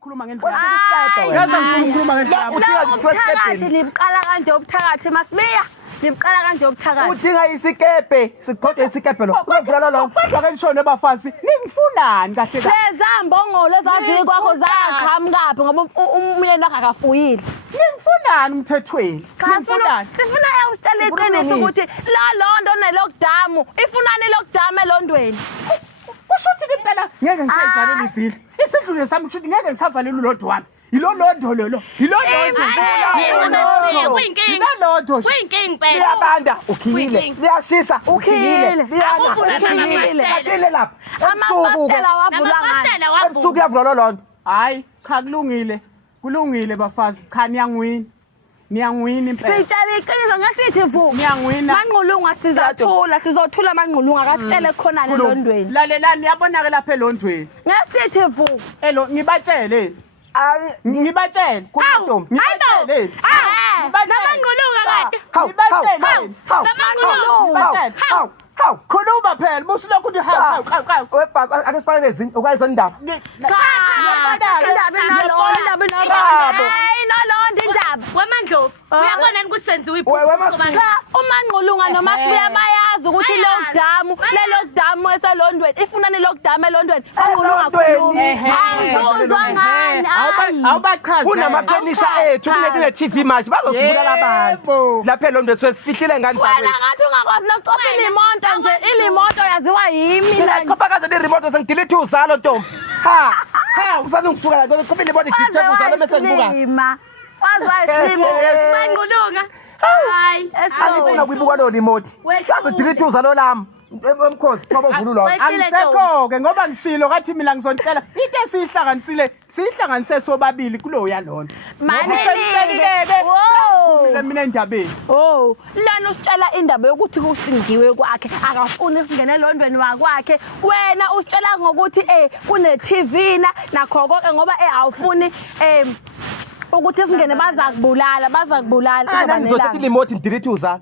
ukukhuluma ngendlela. Yazi ngifuna ukukhuluma ngendlela. Ubuthakathi libuqala kanje ubuthakathi masibiya. Libuqala kanje ubuthakathi. Udinga isikepe, siqoqe isikepe lo. Kuvula lo. Ake nishone bafazi. Ningifunani kahle kahle? Lezambongolo ezaziyi kwakho zaqhamukapi ngoba umyeni wakhe akafuyile. Ningifunani umthethweni? Ningifunani? Sifuna usitshela iqiniso ukuthi la londo nelokdamu ifunani lokdamu elondweni. Kusho ukuthi impela ngeke ngisayivalele izidlo. Isidlule sami kusho ukuthi ngeke ngisavalele ulodwa wami. Yilolondo lolo. Yilolondo. Yilolondo. Kuyinkingi phela. Liyabanda, ukhile. Liyashisa, ukhile. Akuvula lapha. Amafastela wavulwa ngani? Ebusuku yavula lo londo. Hayi, cha kulungile. Kulungile bafazi. Cha niyangwini. Niyangwini impela. Sitshela iqiniso ngasithi vu. Niyangwina. Manqulunga sizothula manqulunga akasitshele khonani elondweni. Lalelani yabona ke lapha elondweni. Ngasithi vu. Ngibatshele. Ngibatshele kuntombi. Ngibatshele. Namangqulunga kade. Ngibatshele. Namangqulunga. Hawu. Khuluma phela musilokhu uthi hawu. Webhasi ake sifane nezinto ukayizondaba. Wamandlovu uyabona ukuthi senziwe umanqulunga noma sibuya bayazi ukuthi lelo eselondweni ifunani lokdamu elondweni manqulunga angizuzwa ngani awubachazi kunamaphenisha ethu kunekune TV match bazosibulala abantu lapha elondweni sesifihlile ngani wena ngathi ungakwazi nokucofa ilimoto nje ilimoto yaziwa yimi cofa kaze remote sengidelete uzalo ntombi usanungisuka la cofa ilimoto ngidilete uzalo bese ngibuka wazwa isimo manqulunga hayi angifuna kuyibuka lo remote kaze delete uzalo lami emkhosi kwabovulu lo angisekho-ke ngoba ngishilo kathi mina ngizontshela into siyihlanganise sobabili kulowo yalona mina endabeni lana usitshela indaba yokuthi kusingiwe kwakhe akafuni singene elondweni wakwakhe wena usitshela ngokuthi kune-TV nakho konke ngoba awufuni ukuthi singene baza kubulala ngizothatha ilimoto ngidelete uzalo